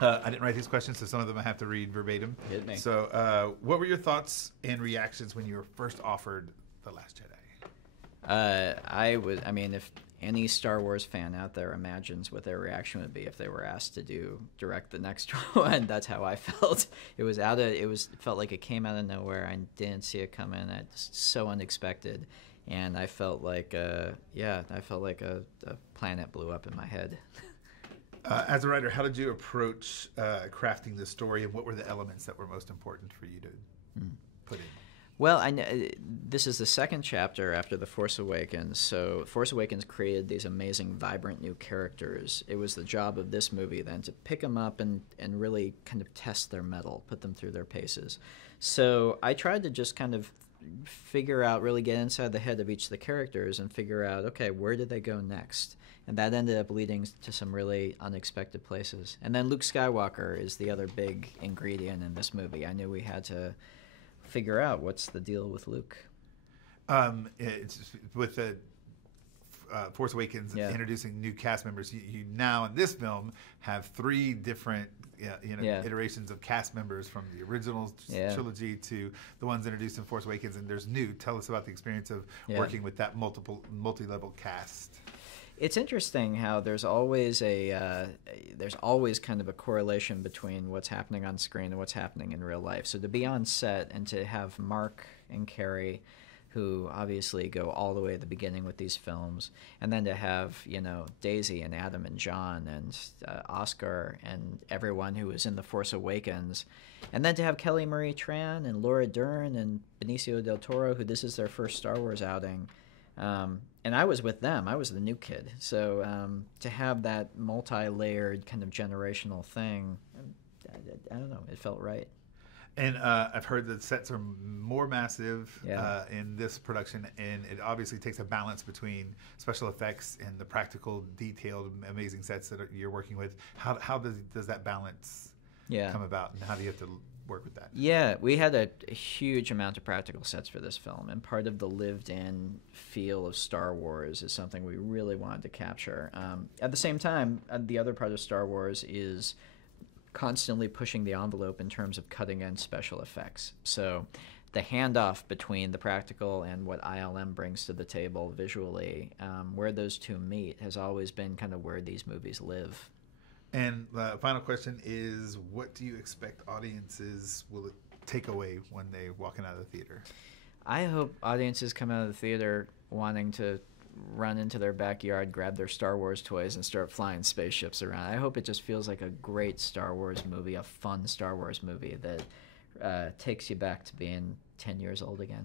I didn't write these questions, so some of them I have to read verbatim. Hit me. So, what were your thoughts and reactions when you were first offered The Last Jedi? I mean, if any Star Wars fan out there imagines what their reaction would be if they were asked to direct the next one, that's how I felt. It felt like it came out of nowhere. I didn't see it coming. It's so unexpected, and I felt like, a planet blew up in my head. As a writer, how did you approach crafting this story, and what were the elements that were most important for you to put in? Well, this is the second chapter after The Force Awakens, so Force Awakens created these amazing, vibrant new characters. It was the job of this movie then to pick them up and really kind of test their mettle, put them through their paces. So I tried to just kind of figure out, really get inside the head of each of the characters and figure out, okay, where did they go next? And that ended up leading to some really unexpected places. And then Luke Skywalker is the other big ingredient in this movie. I knew we had to figure out what's the deal with Luke. It's with the Force Awakens introducing new cast members. You now in this film have 3 different iterations of cast members, from the original trilogy to the ones introduced in Force Awakens, and there's new. Tell us about the experience of working with that multi-level cast. It's interesting how there's always kind of a correlation between what's happening on screen and what's happening in real life. So to be on set and to have Mark and Carrie, who obviously go all the way at the beginning with these films, and then to have Daisy and Adam and John and Oscar and everyone who was in The Force Awakens, and then to have Kelly Marie Tran and Laura Dern and Benicio del Toro, who this is their first Star Wars outing. And I was with them. I was the new kid. So to have that multi-layered kind of generational thing, I don't know, it felt right. And I've heard that sets are more massive in this production, and it obviously takes a balance between special effects and the practical, detailed, amazing sets that you're working with. How does that balance come about, and how do you have to work with that? Yeah, we had a huge amount of practical sets for this film, and part of the lived-in feel of Star Wars is something we really wanted to capture. At the same time, the other part of Star Wars is constantly pushing the envelope in terms of cutting-edge special effects. So the handoff between the practical and what ILM brings to the table visually, where those two meet, has always been kind of where these movies live. And the final question is, what do you expect audiences will take away when they walk out of the theater? I hope audiences come out of the theater wanting to run into their backyard, grab their Star Wars toys, and start flying spaceships around. I hope it just feels like a great Star Wars movie, a fun Star Wars movie that takes you back to being 10 years old again.